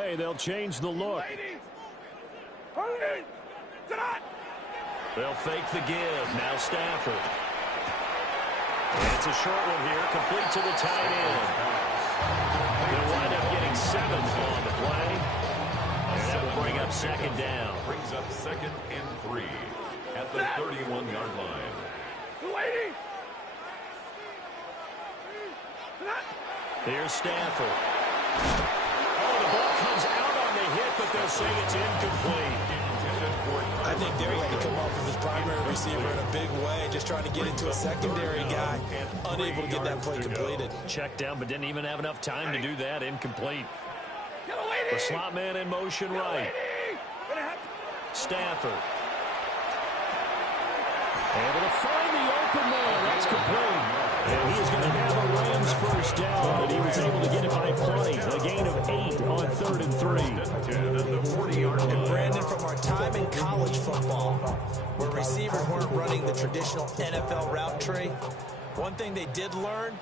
way, they'll change the look. They'll fake the give. Now Stafford. And it's a short one here, complete to the tight end. They'll wind up getting 7 on the play. And that will bring up second down. Brings up 2nd and 3 at the 31-yard line. Here's Stafford. Oh, the ball comes out on the hit, but they'll say it's incomplete. I think there he had to come off of his primary receiver in a big way, just trying to get into a secondary guy, unable to get that play completed. Checked down, but didn't even have enough time to do that. Incomplete. The slot man in motion right. Stafford. Able to find the open man. That's complete. And he is going to have a Rams first down, but he was able to get it by play. A gain of 8 on 3rd and 3. And Brandon, from our time in college football, where receivers weren't running the traditional NFL route tree, one thing they did learn,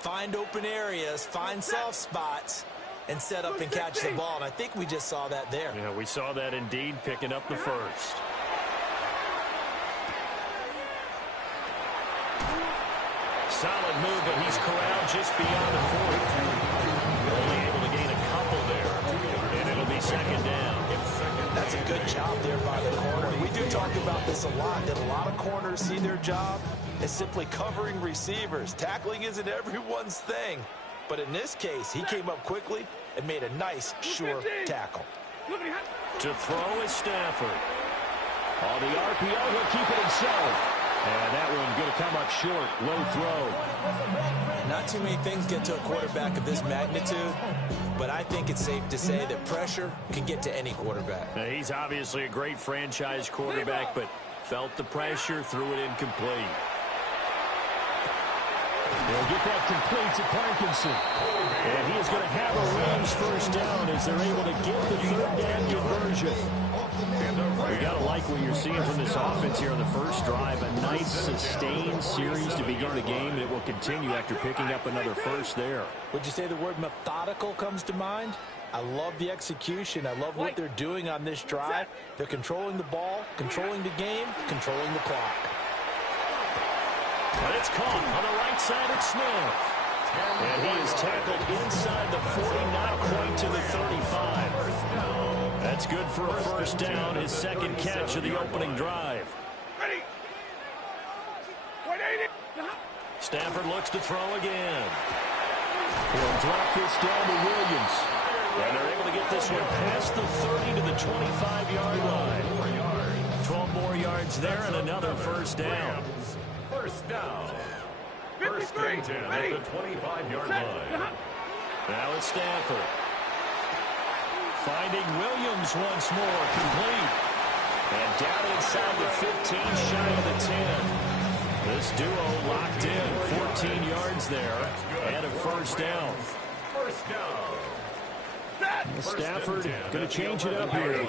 find open areas, find soft spots, and set up and catch the ball. And I think we just saw that there. Yeah, we saw that indeed, picking up the first. Solid move, but he's corralled just beyond the 40. Only able to gain a couple there. And it'll be second down. That's a good job there by the corner. We do talk about this a lot, that a lot of corners see their job as simply covering receivers. Tackling isn't everyone's thing. But in this case, he came up quickly and made a nice, sure tackle. To throw is Stafford. On the RPO, he'll keep it himself. And that one going to come up short. Low throw. Not too many things get to a quarterback of this magnitude, but I think it's safe to say that pressure can get to any quarterback. Now, he's obviously a great franchise quarterback, but felt the pressure, threw it incomplete. They'll get that complete to Parkinson. And he is going to have a Rams first down as they're able to get the 3rd down conversion. You got to like what you're seeing from this offense here on the first drive. A nice, sustained series to begin the game, and it will continue after picking up another first there. Would you say the word methodical comes to mind? I love the execution. I love what they're doing on this drive. They're controlling the ball, controlling the game, controlling the clock. But it's caught on the right side of Smith. And he is tackled inside the 40, not quite to the 35. That's good for a first down, his second catch of the opening drive. Stafford looks to throw again. He'll drop this down to Williams. And they're able to get this one past the 30 to the 25-yard line. 12 more yards there and another first down. First down. First and 10 at the 25-yard line. Now it's Stafford. Finding Williams once more, complete. And down inside the 15, shy of the 10. This duo locked in, 14 yards there, and a first down. First down. Stafford going to change it up here.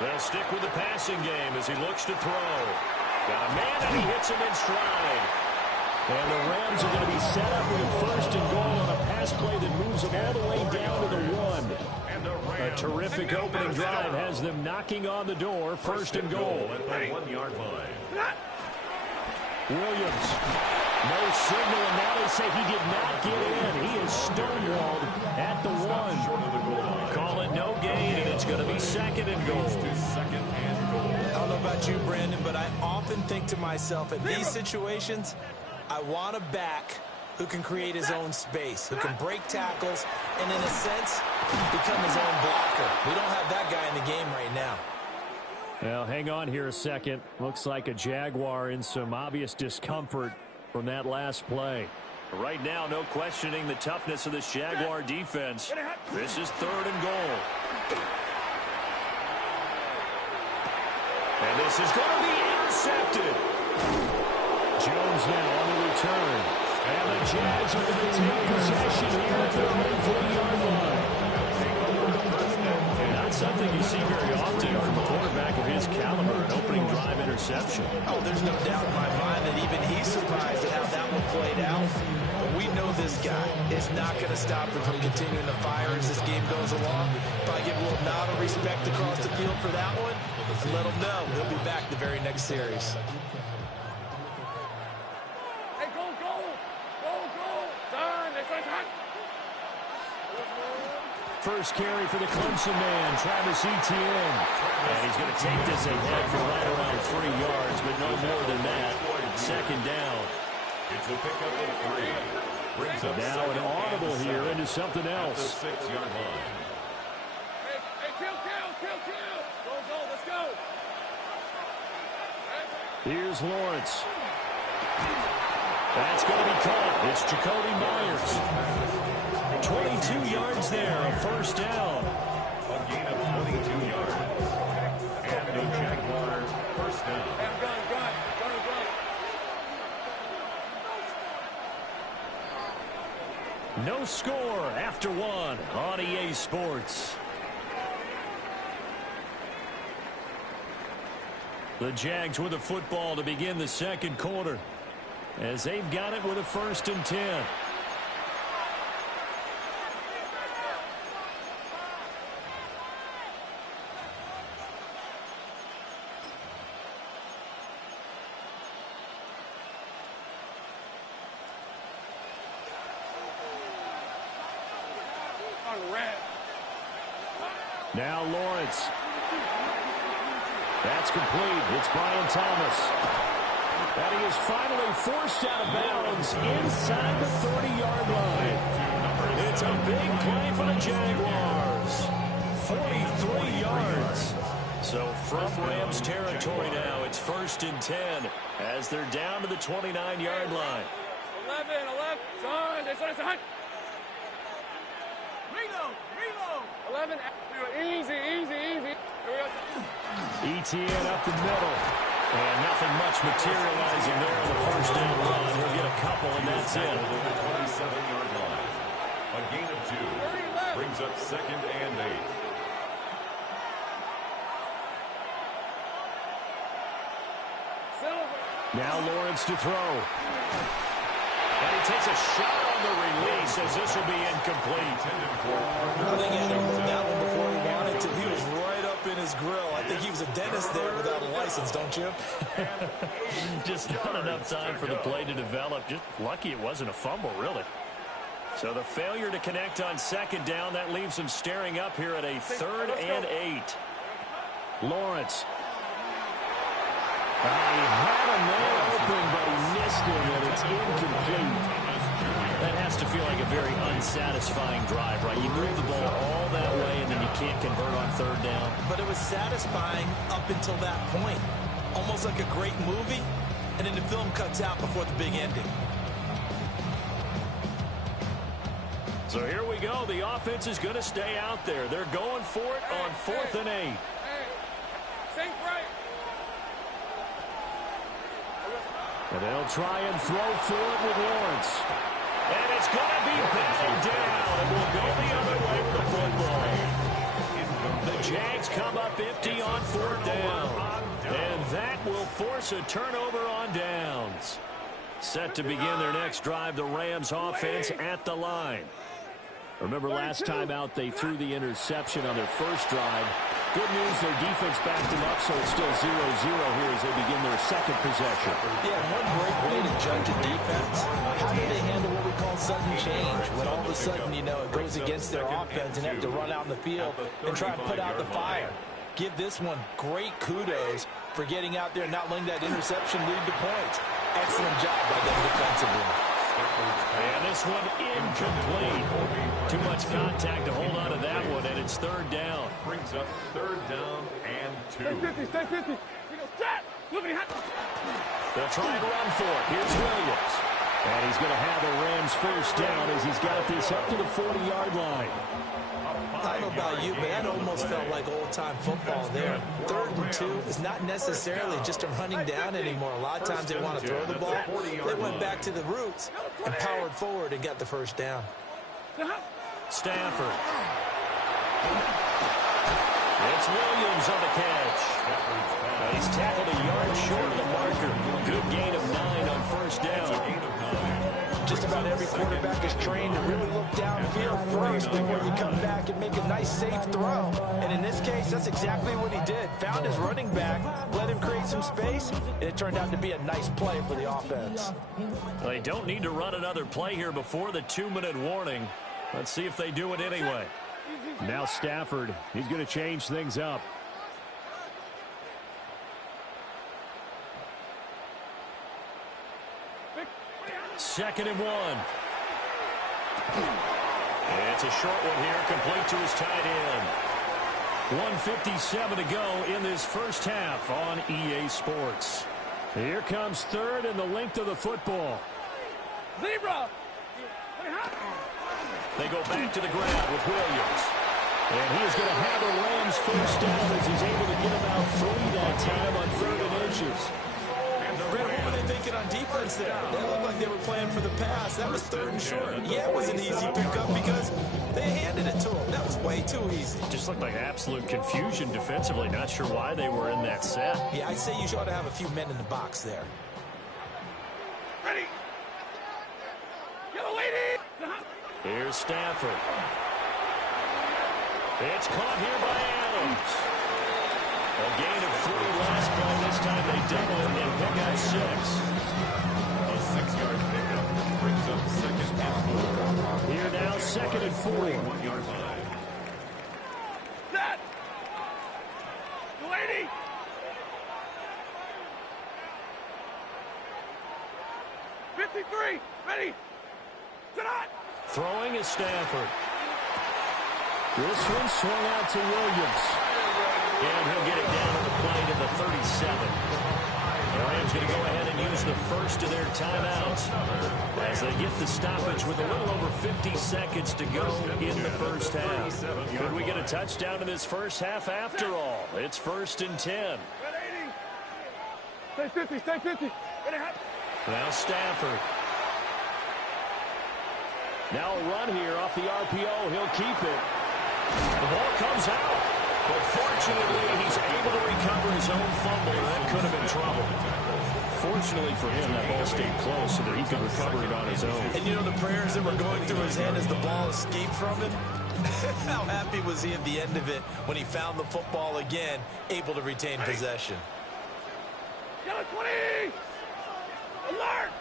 They'll stick with the passing game as he looks to throw. Got a man, and he hits him in stride. And the Rams are going to be set up with a first and goal on a pass play that moves them all the way down to the 1. A terrific opening drive has them knocking on the door. First and goal. At the 1-yard line. Williams. No signal, and now they say he did not get in. He is stonewalled at the 1. Call it no gain, and it's going to be second and goal. I don't know about you, Brandon, but I often think to myself, in these situations, I want a back who can create his own space, who can break tackles, and in a sense, become his own blocker. We don't have that guy in the game right now. Well, hang on here a second. Looks like a Jaguar in some obvious discomfort from that last play. Right now, no questioning the toughness of this Jaguar defense. This is 3rd and goal. And this is going to be intercepted. Jones now on the return. And the Jags are going to take possession here at their own 40-yard line. Not something you see very often from a quarterback of his caliber, an opening drive interception. Oh, there's no doubt in my mind that even he's surprised at how that one played out. But we know this this guy. It's not going to stop him from continuing to fire as this game goes along. If I give a little nod of respect across the field for that one, and let him know he'll be back the very next series. Hey, go, go! Go, go! Done! That's hot! First carry for the Clemson man, Travis Etienne. And he's going to take this ahead for right around 3 yards, but no more than that. Second down. It's a pickup of 3. Brings up now an audible here into something else. The 6-yard line. Hey, kill! Go, let's go! Here's Lawrence. That's going to be caught. It's Jacoby Myers. 22 yards there, a first down. A gain of 22 yards. And the Jaguars first down. Gun. No score after 1 on EA Sports. The Jags with the football to begin the second quarter, as they've got it with a 1st and 10. Now Lawrence. That's complete. It's Brian Thomas. And he is finally forced out of bounds inside the 30-yard line. It's a big play for the Jaguars. 43 yards. So from Rams territory now, it's 1st and 10 as they're down to the 29-yard line. 11. Done. That's hot. Reload. 11. Easy. Etienne up the middle. And nothing much materializing there on the first down run. He'll get a couple, and that's it. The 27-yard line. A gain of 2. Brings up 2nd and 8. Now Lawrence to throw. And he takes a shot on the release as this will be incomplete. I think he had to move that one before he wanted to. He was right up in his grill. I think he was a dentist there without a license, don't you? Just not enough time for the play to develop. Just lucky it wasn't a fumble, really. So the failure to connect on 2nd down, that leaves him staring up here at a 3rd and 8. Lawrence. He had a man open, but he missed him, and it's incomplete. That has to feel like a very unsatisfying drive, right? You move the ball all that way, and then you can't convert on 3rd down. But it was satisfying up until that point. Almost like a great movie, and then the film cuts out before the big ending. So here we go. The offense is going to stay out there. They're going for it on 4th and 8. Sink right. And they'll try and throw for it with Lawrence. And it's going to be batted down. And we'll go the other way with the football. The Jags come up empty on 4th down. And that will force a turnover on downs. Set to begin their next drive, the Rams offense at the line. Remember last time out they threw the interception on their first drive. Good news, their defense backed them up, so it's still 0-0 here as they begin their second possession. Yeah, one great way to judge a defense. How do they handle what we call sudden change? When all of a sudden, you know, it goes against their offense and have to run out in the field and try and put out the fire. Give this one great kudos for getting out there and not letting that interception lead to points. Excellent job by them defensively. And this one incomplete. Too much contact to hold on to that one, and it's 3rd down. Brings up 3rd down and 2. Stay 50. You go, set. Look at him. They'll try and run for it. Here's Williams. And he's going to have a Rams first down as he's got this up to the 40-yard line. I don't know about you, but that almost felt like old-time football there. 3rd and 2 is not necessarily just a running down anymore. A lot of times they want to throw the ball. They went back to the roots and powered forward and got the first down. Stafford. It's Williams on the catch. He's tackled a yard short of the marker. Good gain of 9 on first down. Just about every quarterback is trained to really look downfield first before you come back and make a nice, safe throw. And in this case, that's exactly what he did. Found his running back, let him create some space, and it turned out to be a nice play for the offense. They don't need to run another play here before the 2-minute warning. Let's see if they do it anyway. Now Stafford, he's going to change things up. Second and 1. It's a short one here, complete to his tight end. 1:57 to go in this first half on EA Sports. Here comes third and the length of the football. Zebra. They go back to the ground with Williams. And he is going to have a Rams first down as he's able to get about 3 that time on 3rd and inches. Brad, what were they thinking on defense there? They looked like they were playing for the pass. That was 3rd and short. Yeah, it was an easy pickup because they handed it to him. That was way too easy. Just looked like absolute confusion defensively. Not sure why they were in that set. Yeah, I'd say you ought to have a few men in the box there. Ready. Yellow lady. Here's Stafford. It's caught here by Adams. A gain of 3 last play. This time they double it and pick up 6. A 6-yard pickup brings up 2nd and 4. Here now, 2nd and 4. 41-yard line. Set. Lady. '53. Ready. Tonight. Throwing is Stafford. This one swung out to Williams. And he'll get it down on the play to the 37. The Rams going to go ahead and use the first of their timeouts as they get the stoppage with a little over 50 seconds to go in the first half. Could we get a touchdown in this first half after all? It's 1st and 10. Stay 50. Stay 50. Ready. Now Stafford. Now a run here off the RPO. He'll keep it. The ball comes out. But fortunately, he's able to recover his own fumble. That could have been trouble. Fortunately for him, that ball stayed close so that he could recover it on his own. And you know the prayers that were going through his head as the ball escaped from him? How happy was he at the end of it when he found the football again, able to retain possession? Yellow 20. Alert.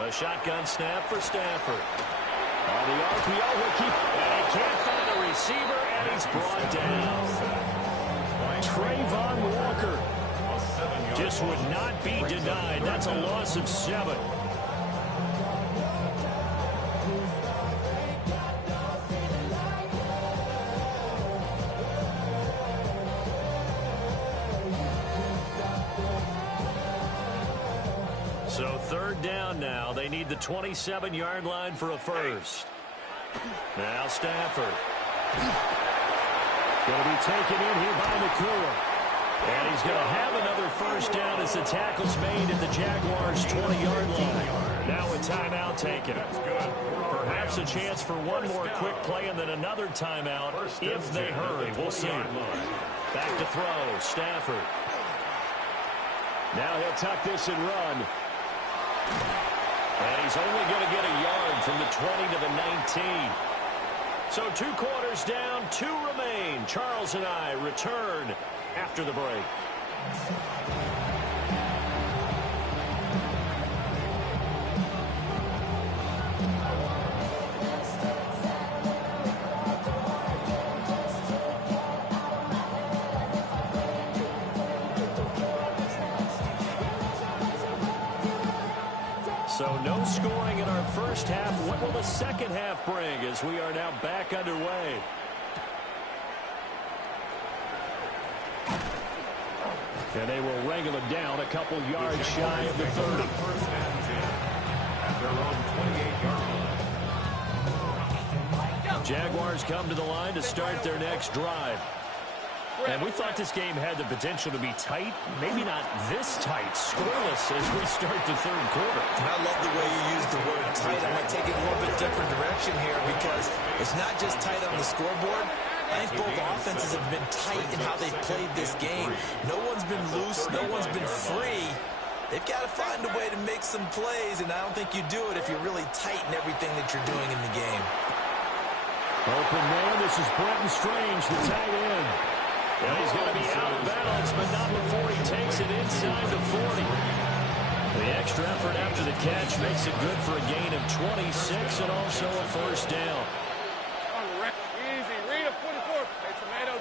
A shotgun snap for Stafford. On the RPO, he'll keep, and he can't find a receiver, and he's brought down. Trayvon Walker just would not be denied. That's a loss of 7. So 3rd down now. They need the 27-yard line for a first. Now Stafford. Going to be taken in here by Nakua. And he's going to have another first down as the tackle's made at the Jaguars' 20-yard line. Now a timeout taken. Perhaps a chance for one more quick play and then another timeout if they hurry. We'll see. Back to throw. Stafford. Now he'll tuck this and run. And he's only going to get a yard from the 20 to the 19. So 2 quarters down, 2 remain. Charles and I return after the break. So no scoring in our first half. What will the second half bring as we are now back underway? And they will wrangle it down a couple yards shy of the 30. First and 10 at their own 28-yard line. Jaguars come to the line to start their next drive. And we thought this game had the potential to be tight, maybe not this tight, scoreless as we start the 3rd quarter. I love the way you use the word tight. I'm going to take it a little bit different direction here because it's not just tight on the scoreboard. I think both offenses have been tight in how they've played this game. No one's been loose. No one's been free. They've got to find a way to make some plays, and I don't think you do it if you really tighten everything that you're doing in the game. Open man, this is Brenton Strange, the tight end. And he's going to be out of bounds, but not before he takes it inside the 40. The extra effort after the catch makes it good for a gain of 26 and also a first down. Easy, read a 44. Hey, tomato.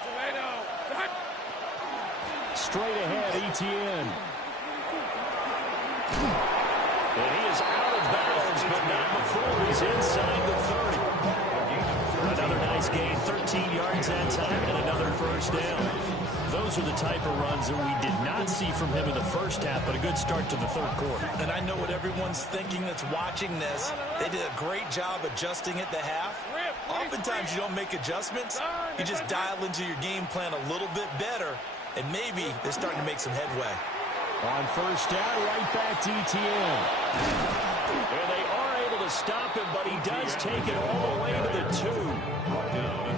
Straight ahead, Etienne. And he is out of bounds, but not before he's inside the 30. Another nice gain, 13 yards that time, and another first down. Those are the type of runs that we did not see from him in the first half, but a good start to the third quarter. And I know what everyone's thinking that's watching this. They did a great job adjusting at the half. Oftentimes you don't make adjustments. You just dial into your game plan a little bit better, and maybe they're starting to make some headway. On first down, right back to Etienne. And they are able to stop him, but he does take it all the way to the 2.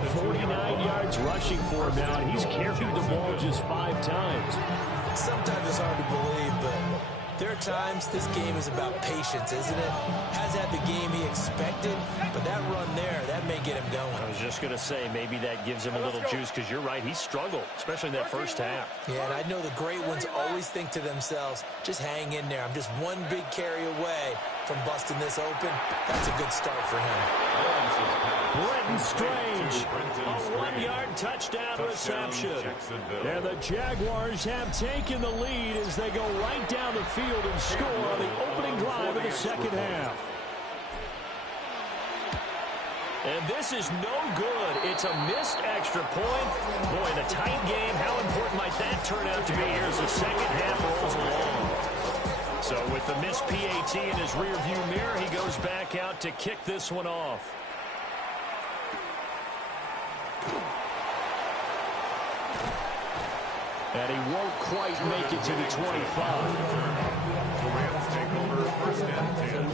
49 yards rushing for him now, and he's carried the ball just 5 times. Sometimes it's hard to believe, but there are times this game is about patience, isn't it? Has had the game he expected, but that run there, that may get him going. I was just going to say, maybe that gives him a little juice, because you're right, he struggled, especially in that first half. Yeah, and I know the great ones always think to themselves, just hang in there. I'm just one big carry away from busting this open. That's a good start for him. Brenton Strange, a 1-yard touchdown reception. And the Jaguars have taken the lead as they go right down the field and score on the opening drive of the second half. And this is no good. It's a missed extra point. Boy, the tight game, how important might that turn out to be here as the second half rolls along? So with the missed PAT in his rearview mirror, he goes back out to kick this one off. And he won't quite make it to the 25. The Rams take over first and 10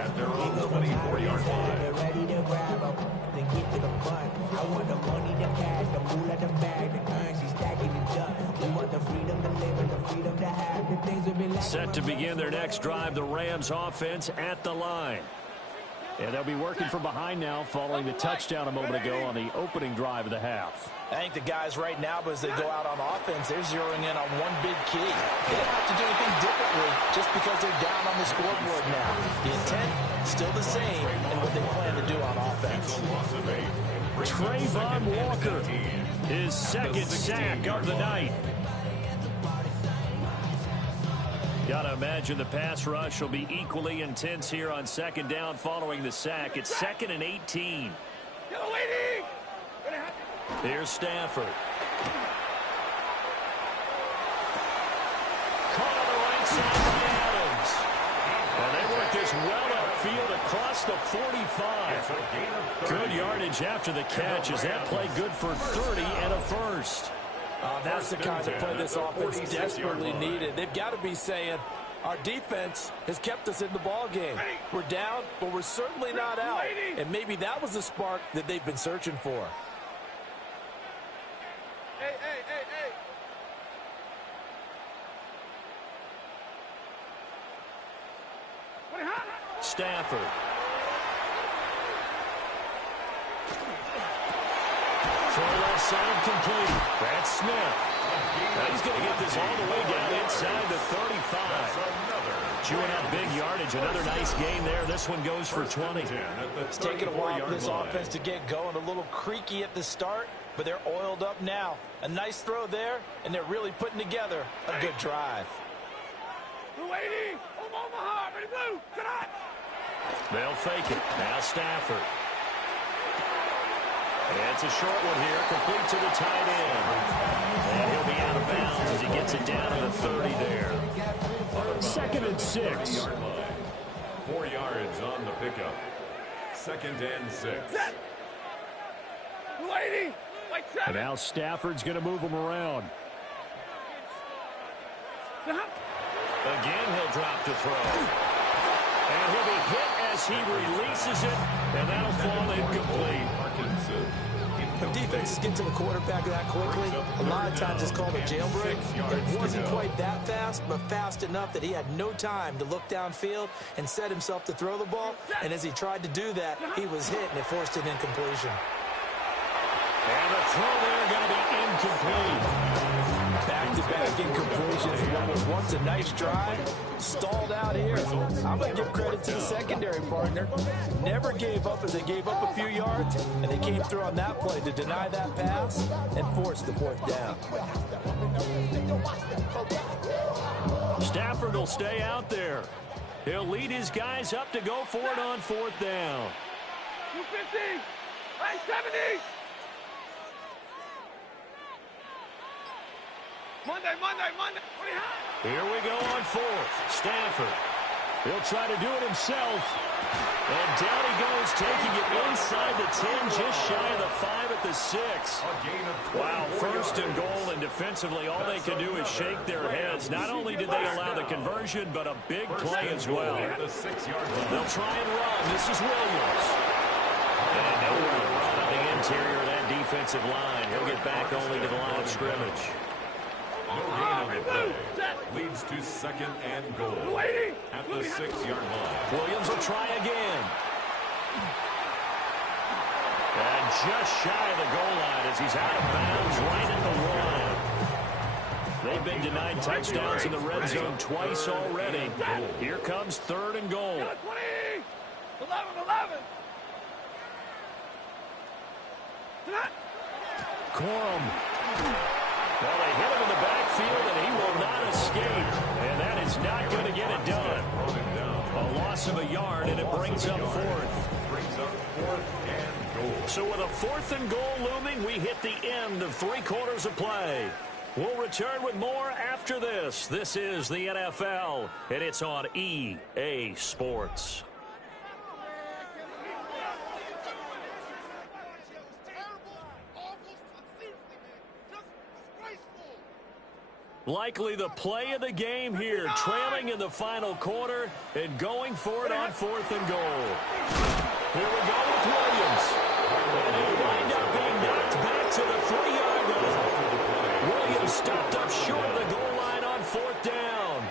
at their own 24-yard line. Ready to grab them, then get to the front. I want the money, the cash, the mool at the bag, the currency stacking it up. We want the freedom to live and the freedom to have the things we've been set to begin their next drive, the Rams offense at the line. And they'll be working from behind now following the touchdown a moment ago on the opening drive of the half. I think the guys right now, as they go out on offense, they're zeroing in on one big key. They don't have to do anything differently just because they're down on the scoreboard now. The intent, still the same, and what they plan to do on offense. Trayvon Walker, his second sack of the night. Gotta imagine the pass rush will be equally intense here on second down following the sack. It's 2nd and 18. Here's Stafford. Caught on the right side by Adams. And they work this well upfield across the 45. Good yardage after the catch. Is that play good for 30 and a first? That's the kind of play this offense desperately needed. They've got to be saying, our defense has kept us in the ball game. We're down, but we're certainly not out. And maybe that was the spark that they've been searching for. Hey. Stafford. Throw left side complete. That's Smith. Now he's going to get this all the way down inside the 35. Chewing up big yardage. Another nice game there. This one goes for 20. It's taken a while for this offense to get going. A little creaky at the start, but they're oiled up now. A nice throw there, and they're really putting together a good drive. They'll fake it. Now Stafford. And it's a short one here, complete to the tight end. And he'll be out of bounds as he gets it down to the 30 there. 2nd and 6. 4 yards on the pickup. 2nd and 6. And now Stafford's going to move him around. Again, he'll drop to throw. And he'll be hit as as he releases it, and that'll fall incomplete. When defenses get to the quarterback that quickly, a lot of times it's called a jailbreak. It wasn't quite that fast, but fast enough that he had no time to look downfield and set himself to throw the ball. And as he tried to do that, he was hit, and it forced an incompletion. And the throw there going to be incomplete. Back-to-back incompletions in what was once a nice drive. Stalled out here. I'm going to give credit to the secondary partner. Never gave up as they gave up a few yards, and they came through on that play to deny that pass and force the fourth down. Stafford will stay out there. He'll lead his guys up to go for it on fourth down. 250. 70. Monday. Here we go on fourth. Stafford. He'll try to do it himself. And down he goes, taking it inside the 10, just shy of the 5 at the 6. Wow, first and goal, and defensively all they can do is shake their heads. Not only did they allow the conversion, but a big play as well. They'll try and run. This is Williams. And no run on the interior of that defensive line. He'll get back only to the line of scrimmage. No gain of play. Leads to second and goal at the 6-yard line. Williams will try again. And just shy of the goal line as he's out of bounds right at the 1. They've been denied touchdowns in the red zone twice already. Here comes third and goal. 20. 11. Corum. Well, they hit him in the backfield, and he will not escape. And that is not going to get it done. A loss of a yard, and it brings up fourth. So with a fourth and goal looming, we hit the end of 3 quarters of play. We'll return with more after this. This is the NFL, and it's on EA Sports. Likely the play of the game here, trailing in the final quarter and going for it on fourth and goal. Here we go with Williams. And he'll wind up being knocked back to the 3-yard line. Williams stopped up short of the goal line on fourth down.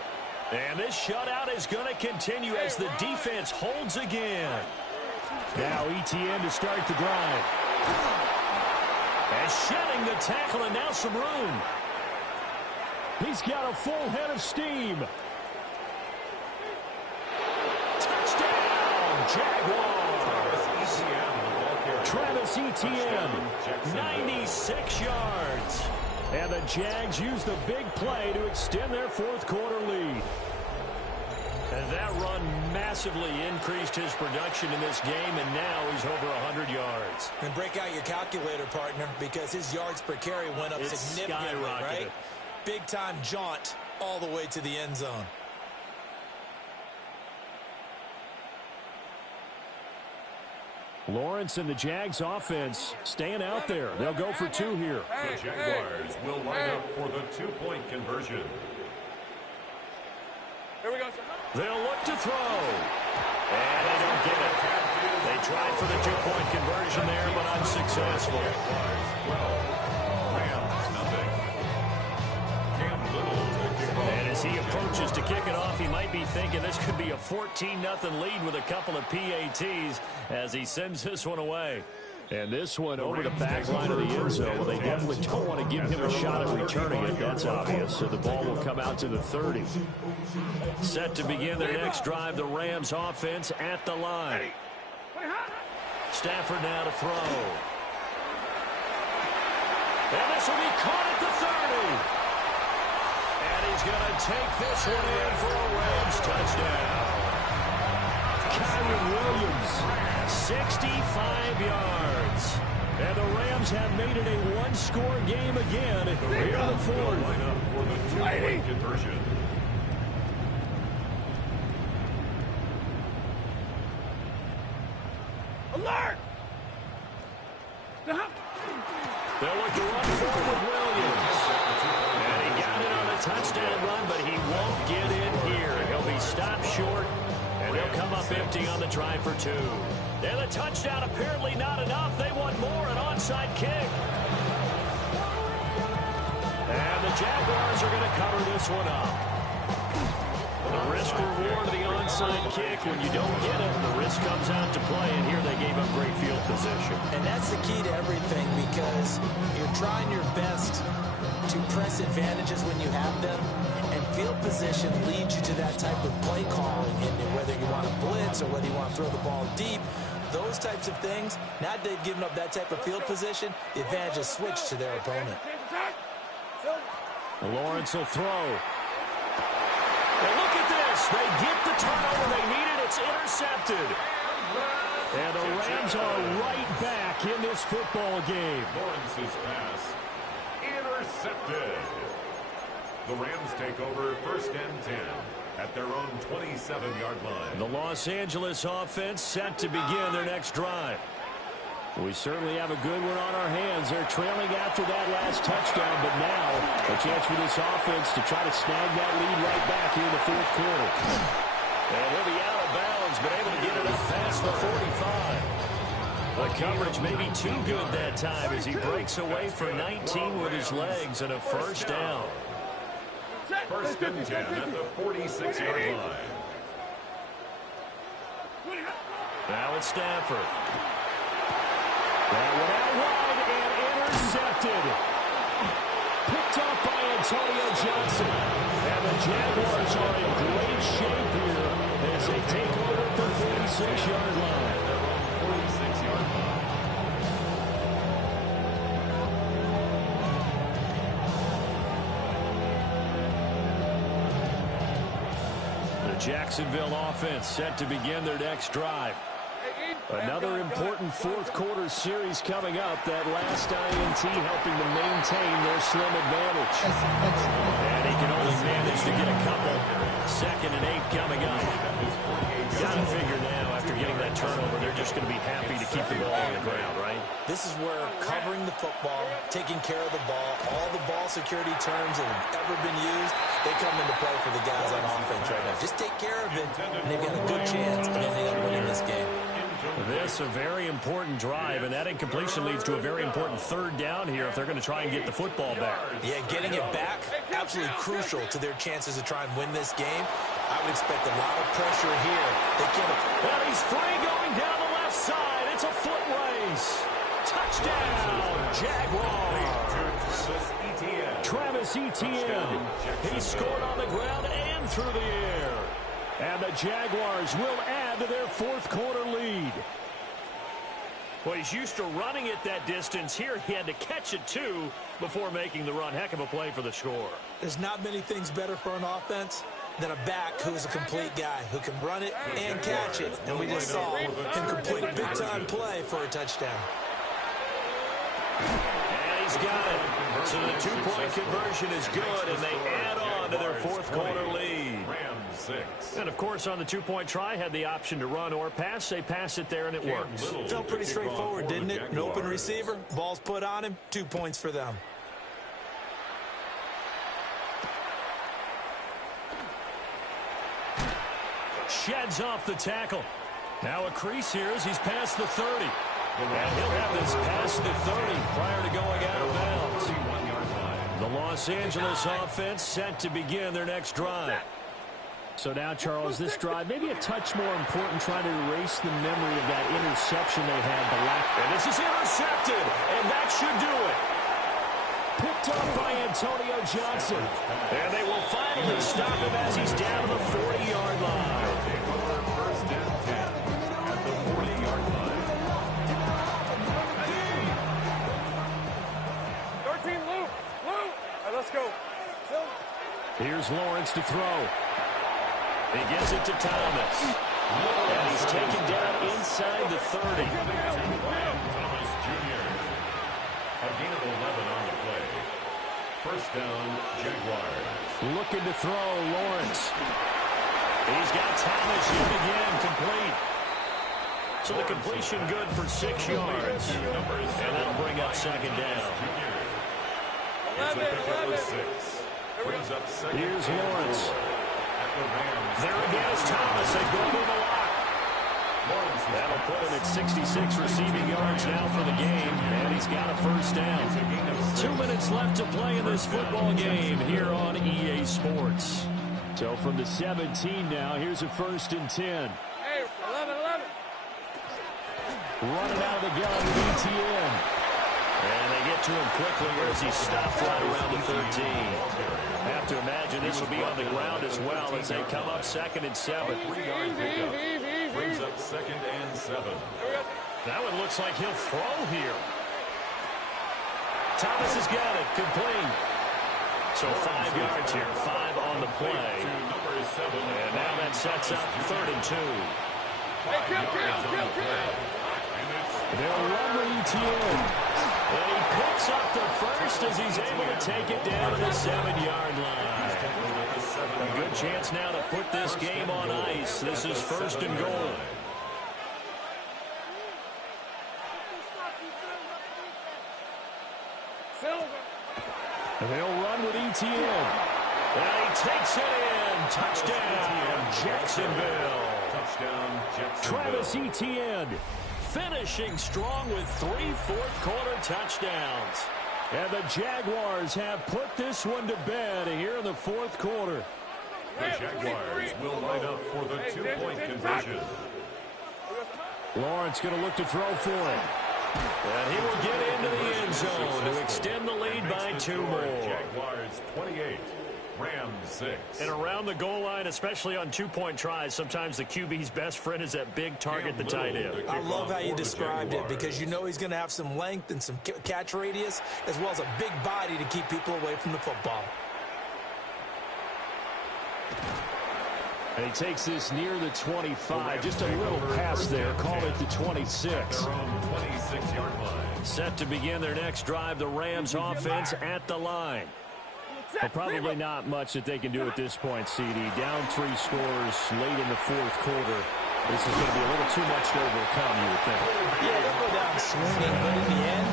And this shutout is going to continue as the defense holds again. Now ETN to start the drive. And shedding the tackle, and now some room. He's got a full head of steam. Touchdown, Jaguars. Travis Etienne, 96 yards. And the Jags use the big play to extend their fourth quarter lead. And that run massively increased his production in this game, and now he's over 100 yards. And break out your calculator, partner, because his yards per carry went up significantly, right? Big-time jaunt all the way to the end zone. Lawrence and the Jags offense staying out there. They'll go for 2 here. The Jaguars will line up for the 2-point conversion. Here we go, sir. They'll look to throw. And they don't get it. They tried for the 2-point conversion there, but unsuccessful. And as he approaches to kick it off, he might be thinking this could be a 14-0 lead with a couple of PATs as he sends this one away. And this one over the back line of the end zone. Well, they definitely don't want to give him a shot at returning it. That's obvious. So the ball will come out to the 30. Set to begin their next drive, the Rams offense at the line. Stafford now to throw. And this will be caught at the 30. And he's going to take this one in for a Rams touchdown. Kyron Williams, 65 yards. And the Rams have made it a one-score game again here in the fourth. Line up for the 2-point conversion. Alert! They'll look to run forward with Williams. And he got it on a touchdown run, but he won't get in here. He'll be stopped short, And they'll come up empty on the try for 2. And the touchdown apparently not enough. They want more, an onside kick. And the Jaguars are going to cover this one up. The risk reward of the onside kick. When you don't get it, the risk comes out to play. And here they gave up great field position. And that's the key to everything, because you're trying your best to press advantages when you have them. And field position leads you to that type of play calling. And whether you want to blitz or whether you want to throw the ball deep, those types of things, now that they've given up that type of field position, the advantage is switched to their opponent. Lawrence will throw. And look at this. They get the turnover they needed. It's intercepted. And the Rams are right back in this football game. Lawrence's pass intercepted. The Rams take over 1st and 10 at their own 27-yard line. The Los Angeles offense set to begin their next drive. We certainly have a good one on our hands. They're trailing after that last touchdown, but now a chance for this offense to try to snag that lead right back here in the 4th quarter. And he'll be out of bounds, but able to get it up past the 45. The coverage may be too good that time as he breaks away for 19 with his legs and a 1st down. 1st and 10 at the 46-yard line. Now it's Stafford. That one out wide and intercepted. Picked up by Antonio Johnson. And the Jaguars are in great shape here as they take over at the 46-yard line. 46-yard line. The Jacksonville offense set to begin their next drive. Another important 4th quarter series coming up. That last INT helping to maintain their slim advantage. And he can only manage to get a couple. 2nd and 8 coming up. Got to figure now, after getting that turnover, they're just going to be happy to keep the ball on the ground, right? This is where covering the football, taking care of the ball, all the ball security terms that have ever been used, they come into play for the guys on offense right now. Just take care of it, and they've got a good chance of ending up winning this game. This a very important drive, and that incompletion leads to a very important 3rd down here if they're going to try and get the football back. Yeah, getting it back, absolutely crucial to their chances to try and win this game. I would expect a lot of pressure here. They can't. Well, he's free going down the left side. It's a foot race. Touchdown, Jaguars. Travis Etienne. He scored on the ground and through the air. And the Jaguars will add to their 4th quarter lead. Well, he's used to running it that distance. Here he had to catch it, too, before making the run. Heck of a play for the score. There's not many things better for an offense than a back who's a complete guy, who can run it and catch it. And we just saw him complete a big-time play for a touchdown. And he's got it. So the 2-point conversion is good, and they add on to their 4th quarter lead. And, of course, on the 2-point try, had the option to run or pass. They pass it there, and it works. Felt pretty straightforward, didn't it? An open receiver, ball's put on him, 2 points for them. Sheds off the tackle. Now a crease here as he's past the 30. And he'll have this past the 30 prior to going out of bounds. The Los Angeles offense set to begin their next drive. So now, Charles, this drive maybe a touch more important, trying to erase the memory of that interception they had. And this is intercepted, and that should do it. Picked up by Antonio Johnson. And they will finally stop him as he's down to the 40-yard line. 1st and 10 at the 40-yard line. 13, Luke. All right, let's go. Here's Lawrence to throw. He gives it to Thomas. And he's taken down inside the 30. Thomas Jr. A gain of 11 on the play. 1st down, Jaguars. Looking to throw, Lawrence. He's got Thomas yet again, complete. So the completion good for 6 yards. And that'll bring up 2nd down. It's a pick up of 6. Brings up 2nd. Here's Lawrence. There again is Thomas. They go to the lock. That'll put him at 66 receiving yards now for the game, and he's got a first down. 2 minutes left to play in this football game here on EA Sports. So from the 17 now, here's a first and 10. Hey, 11. Running out of the gun with ETN. And they get to him quickly as he stopped right around the 13. Have to imagine this will be on the ground as well as they come up 2nd and 7. 3-yard pickup. Brings up 2nd and 7. That one looks like he'll throw here. Thomas has got it. Complete. So 5 yards here. 5 on the play. And now that sets up 3rd and 2. They'll run with ETN. And he picks up the first as he's able to take it down to the 7-yard line. A good chance now to put this game on ice. This is 1st and goal. They'll run with ETN. And he takes it in. Touchdown, Jacksonville. Travis Etienne finishing strong with 3 fourth-quarter touchdowns. And the Jaguars have put this one to bed here in the 4th quarter. The Jaguars will line up for the 2-point conversion. Lawrence going to look to throw for him. And he will get into the end zone to extend the lead by 2 more. Jaguars 28. Rams 6. And around the goal line, especially on 2-point tries, sometimes the QB's best friend is that big target, the tight end. I love how you described it because you know he's going to have some length and some catch radius as well as a big body to keep people away from the football. And he takes this near the 25. Just a little pass there. Call it the 26. Their own 26-yard line. Set to begin their next drive, the Rams offense at the line. But probably not much that they can do at this point, CD. Down 3 scores late in the 4th quarter. This is going to be a little too much to overcome, you would think. Yeah, they'll go down swinging, but in the end,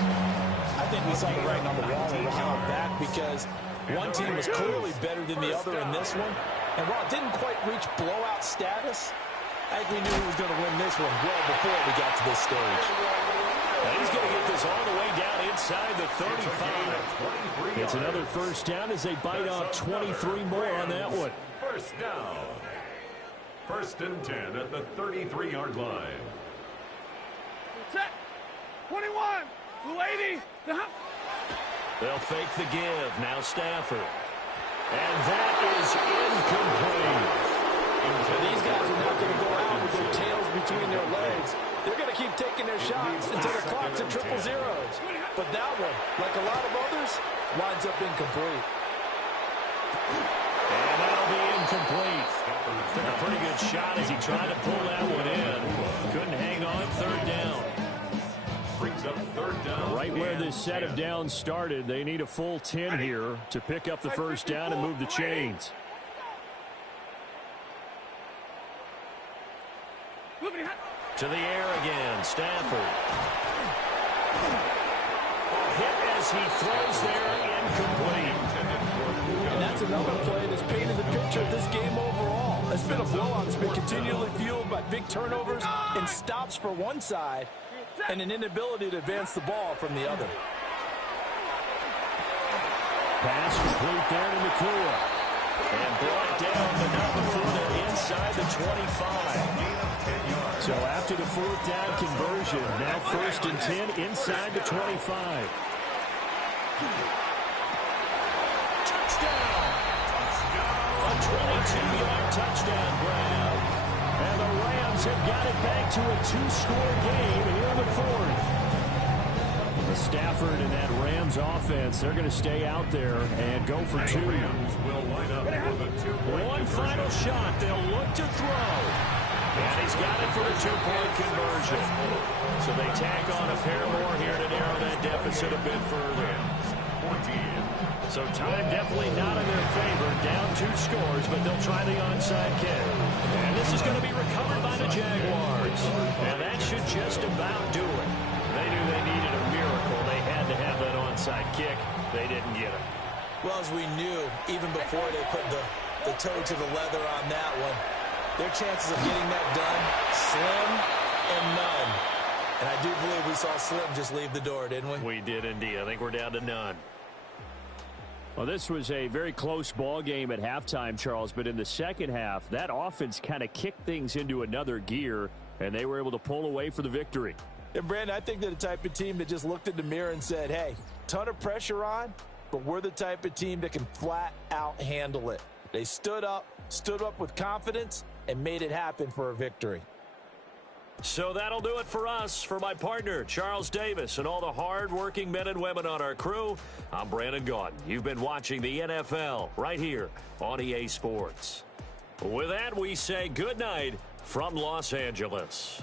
I think we saw the writing on the wall a while back because one team was clearly better than the other in this one. And while it didn't quite reach blowout status, I think we knew he was going to win this one well before we got to this stage. And he's going to get this all the way down inside the 35. It's another first down as they bite off 23 more on that one. First down. 1st and 10 at the 33-yard line. Set. 21. Blue 80. They'll fake the give. Now Stafford. And that is incomplete. And these guys are not going to go out with their tails between their legs. They're going to keep taking their shots until the clock's at 000. But that one, like a lot of others, winds up incomplete. And that'll be incomplete. Took a pretty good shot as he tried to pull that one in. Couldn't hang on. 3rd down. Brings up 3rd down. Right where this set of downs started, they need a full 10 here to pick up the first down and move the chains. To the air again, Stafford. Hit as he throws there, incomplete. And that's another play that's painted the picture of this game overall. It's been a blowout. It's been continually fueled by big turnovers and stops for one side and an inability to advance the ball from the other. Pass complete there to Nakua. And brought down, but not before they're inside the 25. So after the 4th down conversion, now 1st and 10 inside the 25. Touchdown! A 22-yard touchdown grab. And the Rams have got it back to a 2-score game here in the 4th. Stafford and that Rams offense, they're going to stay out there and go for 2. One final shot. They'll look to throw. And he's got it for a 2-point conversion. So they tack on a pair more here to narrow that deficit a bit further. So time definitely not in their favor. Down 2 scores, but they'll try the onside kick. And this is going to be recovered by the Jaguars. And that should just about do it. They knew they needed a miracle. They had to have that onside kick. They didn't get it. Well, as we knew, even before they put the the toe to the leather on that one. Their chances of getting that done, slim and none. And I do believe we saw Slim just leave the door, didn't we? We did indeed. I think we're down to none. Well, this was a very close ball game at halftime, Charles, but in the second half, that offense kind of kicked things into another gear, and they were able to pull away for the victory. And, Brandon, I think they're the type of team that just looked in the mirror and said, hey, ton of pressure on, but we're the type of team that can flat out handle it. They stood up with confidence, and made it happen for a victory. So that'll do it for us. For my partner, Charles Davis, and all the hard-working men and women on our crew, I'm Brandon Gaudin. You've been watching the NFL right here on EA Sports. With that, we say good night from Los Angeles.